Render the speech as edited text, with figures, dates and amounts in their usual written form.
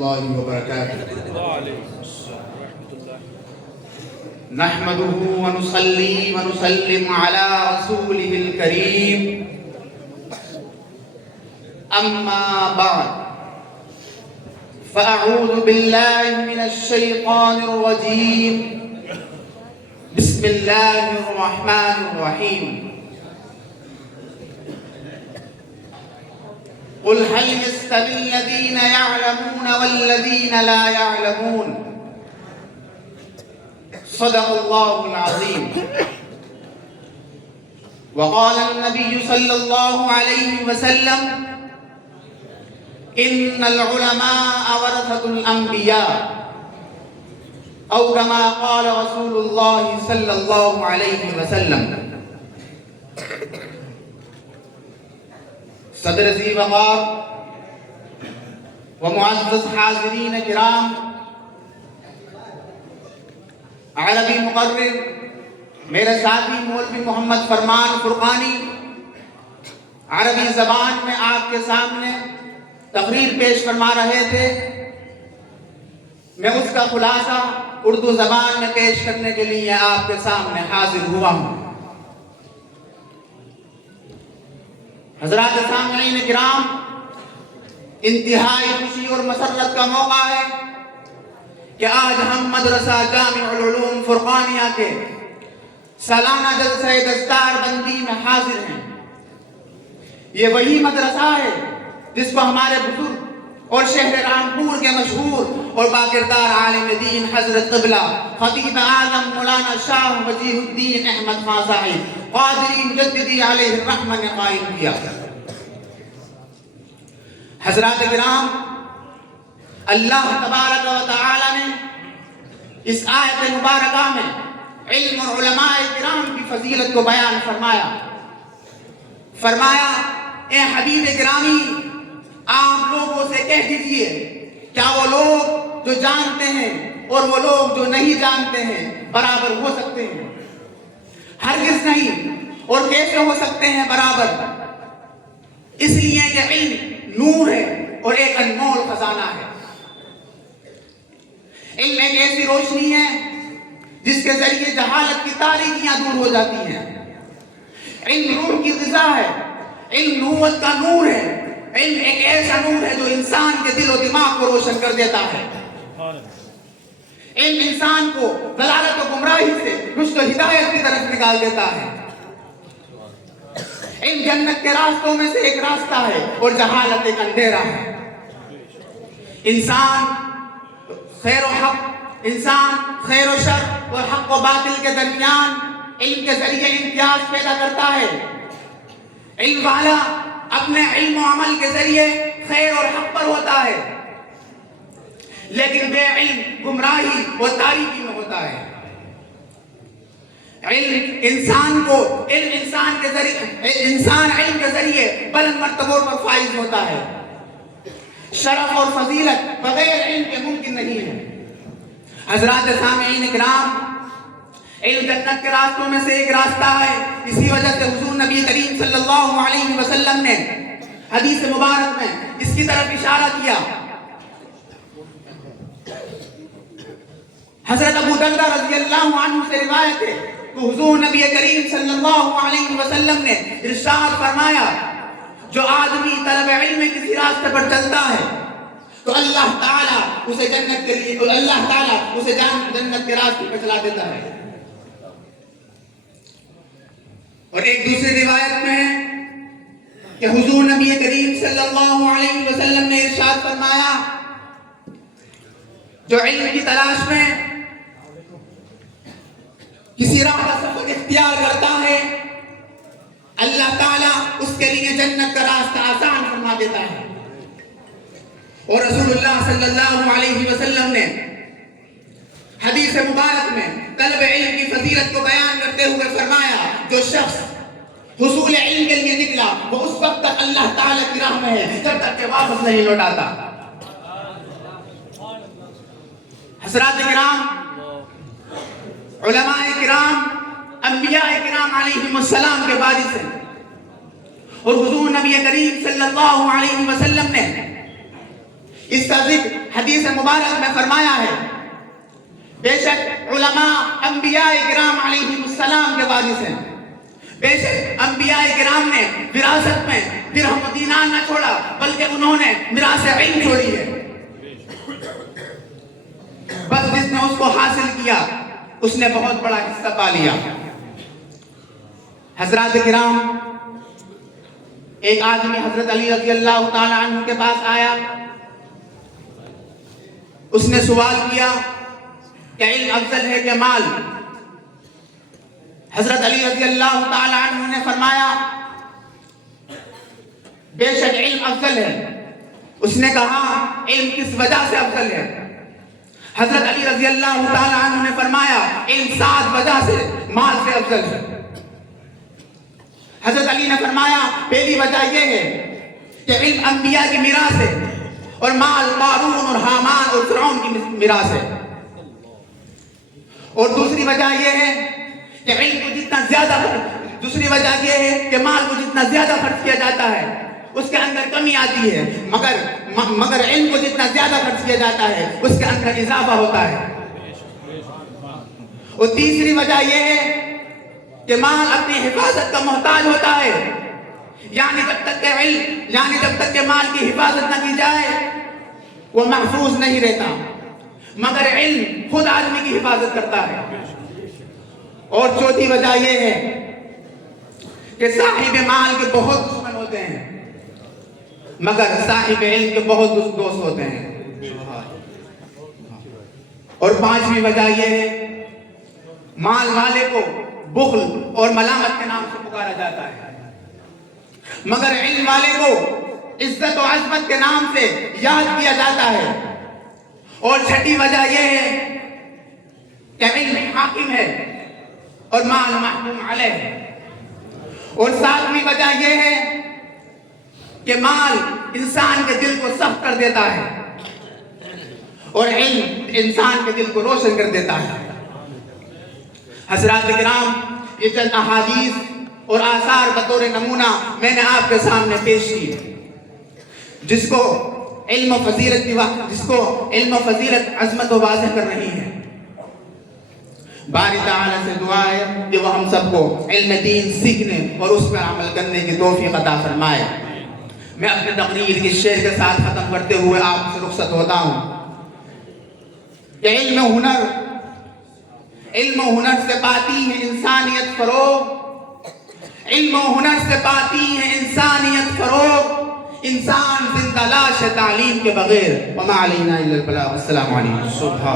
الله وبركاته. نحمده ونصلي ونسلم على رسوله الكريم. أما بعد فأعوذ بالله من الشيطان الرجيم. بسم الله الرحمن الرحيم. قل هل يستوي الذين يعلمون والذين لا يعلمون. صدق الله العظيم. وقال النبي صلى الله عليه وسلم إن العلماء ورثة الأنبياء أو كما قال رسول الله صلى الله عليه وسلم. صدر ذی وقار ومعزز حاضرین کرام، عربی مقرر میرے ساتھی مولوی محمد فرمان فرقانی عربی زبان میں آپ کے سامنے تقریر پیش فرما رہے تھے. میں اس کا خلاصہ اردو زبان میں پیش کرنے کے لیے آپ کے سامنے حاضر ہوا ہوں. حضرات سامعین کرام، انتہائی خوشی اور مسرت کا موقع ہے کہ آج ہم مدرسہ جامع العلوم فرقانیہ کے سالانہ جلسہ دستار بندی میں حاضر ہیں. یہ وہی مدرسہ ہے جس کو ہمارے بزرگ اور شہر رامپور کے مشہور اور باکردار عالم دین حضرت قبلہ خطیب اعظم مولانا شاہ وجیہ الدین احمد خان صاحب قادری مجددی علیہ الرحمہ نے قائم کیا. حضرات کرام، اللہ تبارک و تعالی نے اس آیت مبارکہ میں علم اور علماء کرام کی فضیلت کو بیان فرمایا اے حبیب گرامی، آپ لوگوں سے کہہ دیجئے کیا وہ لوگ جو جانتے ہیں اور وہ لوگ جو نہیں جانتے ہیں برابر ہو سکتے ہیں؟ ہرگز نہیں. اور کیسے ہو سکتے ہیں برابر؟ اس لیے کہ علم نور ہے اور ایک انمول خزانہ ہے. علم ایک ایسی روشنی ہے جس کے ذریعے جہالت کی تاریکیاں دور ہو جاتی ہیں. علم روح کی غذا ہے. علم نبوت کا نور ہے. علم ایک ایسا نور ہے جو انسان کے دل و دماغ کو روشن کر دیتا ہے. علم انسان کو ضلالت و گمراہی سے رشد و ہدایت کی طرف نکال دیتا ہے. علم جنت کے راستوں میں سے ایک راستہ ہے اور جہالت ایک اندھیرا ہے. انسان خیر و حق، انسان خیر و شر اور حق و باطل کے درمیان علم کے ذریعے امتیاز پیدا کرتا ہے. علم والا اپنے علم و عمل کے ذریعے خیر اور حق پر ہوتا ہے، لیکن بے علم گمراہی اور تاریکی میں ہوتا ہے. علم انسان علم کے ذریعے بلند مرتبوں پر فائز ہوتا ہے. شرف اور فضیلت بغیر علم کے ممکن نہیں ہے. حضرات سامعین کرام، علم جنت کے راستوں میں سے ایک راستہ ہے. اسی وجہ سے حضور نبی کریم صلی اللہ علیہ وسلم نے حدیث مبارک میں اس کی طرف اشارہ کیا. حضرت ابو دردہ رضی اللہ عنہ سے روایت ہے کہ حضور نبی کریم صلی اللہ علیہ وسلم نے ارشاد فرمایا، جو آدمی طلب علم کسی راستے پر چلتا ہے تو اللہ تعالیٰ اسے جنت کے راستے پر چلا دیتا ہے. اور ایک دوسری روایت میں کہ حضور نبی کریم صلی اللہ علیہ وسلم نے ارشاد فرمایا، جو علم کی تلاش میں کسی راہ کا سفر اختیار کرتا ہے، اللہ تعالیٰ اس کے لیے جنت کا راستہ آسان فرما دیتا ہے. اور رسول اللہ صلی اللہ علیہ وسلم نے حدیث مبارک میں طلب علم کی فضیلت کو بیان کرتے ہوئے فرمایا، جو شخص حصول علم کے لیے نکلا وہ اس وقت تک اللہ تعالیٰ کی راہ میں ہے جب تک کہ واپس نہیں لوٹاتا. حضرات کرام، علماء کرام انبیاء کرام علیہم السلام کے وارث ہیں، اور حضور نبی کریم صلی اللہ علیہ وسلم نے اس کا ذکر حدیث مبارک میں فرمایا ہے. بے شک علماء انبیاء کرام علیہم السلام کے وارث ہیں. بے شک انبیاء کرام نے وراثت میں درہم و دینار نہ چھوڑا بلکہ انہوں نے میراث علم چھوڑی ہے. بس جس نے اس کو حاصل کیا اس نے بہت بڑا حصہ پا لیا. حضرات کرام، ایک آدمی حضرت علی رضی اللہ تعالی عنہ کے پاس آیا. اس نے سوال کیا کہ علم افضل ہے کہ مال؟ حضرت علی رضی اللہ تعالی عنہ نے فرمایا بے شک علم افضل ہے. اس نے کہا علم کس وجہ سے افضل ہے؟ حضرت علی رضی اللہ تعالی عنہ نے فرمایا علم 7 وجہ سے مال سے افضل ہے. حضرت علی نے فرمایا پہلی وجہ یہ ہے کہ علم انبیاء کی میراث ہے اور مال قارون اور حامان اور فرعون کی میراث ہے. اور دوسری وجہ یہ ہے کہ علم کو جتنا زیادہ دوسری وجہ یہ ہے کہ مال کو جتنا زیادہ خرچ کیا جاتا ہے اس کے اندر کمی آتی ہے، مگر علم کو جتنا زیادہ خرچ کیا جاتا ہے اس کے اندر اضافہ ہوتا ہے. اور تیسری وجہ یہ ہے کہ مال اپنی حفاظت کا محتاج ہوتا ہے. یعنی جب تک کہ مال کی حفاظت نہ کی جائے وہ محفوظ نہیں رہتا، مگر علم خود آدمی کی حفاظت کرتا ہے. اور چوتھی وجہ یہ ہے کہ صاحب مال کے بہت دشمن ہوتے ہیں مگر صاحب علم کے بہت دوست ہوتے ہیں. اور پانچویں وجہ یہ ہے مال والے کو بخل اور ملامت کے نام سے پکارا جاتا ہے مگر علم والے کو عزت و عظمت کے نام سے یاد کیا جاتا ہے. اور چھٹی وجہ یہ ہے کہ علم حاکم ہے اور مال محکوم علیہ ہے. اور ساتویں وجہ یہ ہے کہ مال انسان کے دل کو سخت کر دیتا ہے اور علم انسان کے دل کو روشن کر دیتا ہے. حضرات کرام، یہ چند احادیث اور آثار بطور نمونہ میں نے آپ کے سامنے پیش کی جس کو علم و فضیلت عظمت و واضح کر رہی ہے. باری تعالیٰ سے دعا ہے کہ وہ ہم سب کو علم دین سیکھنے اور اس پر عمل کرنے کی توفیق عطا فرمائے. میں اپنے تقریر کے شعر کے ساتھ ختم کرتے ہوئے آپ سے رخصت ہوتا ہوں کہ علم و ہنر سے پاتی ہے انسانیت فروغ. علم و ہنر سے پاتی ہے انسانیت فروغ. انسان زندہ لاش ہے تعلیم کے بغیر. وما علینا الا البلاغ. السلام علیکم.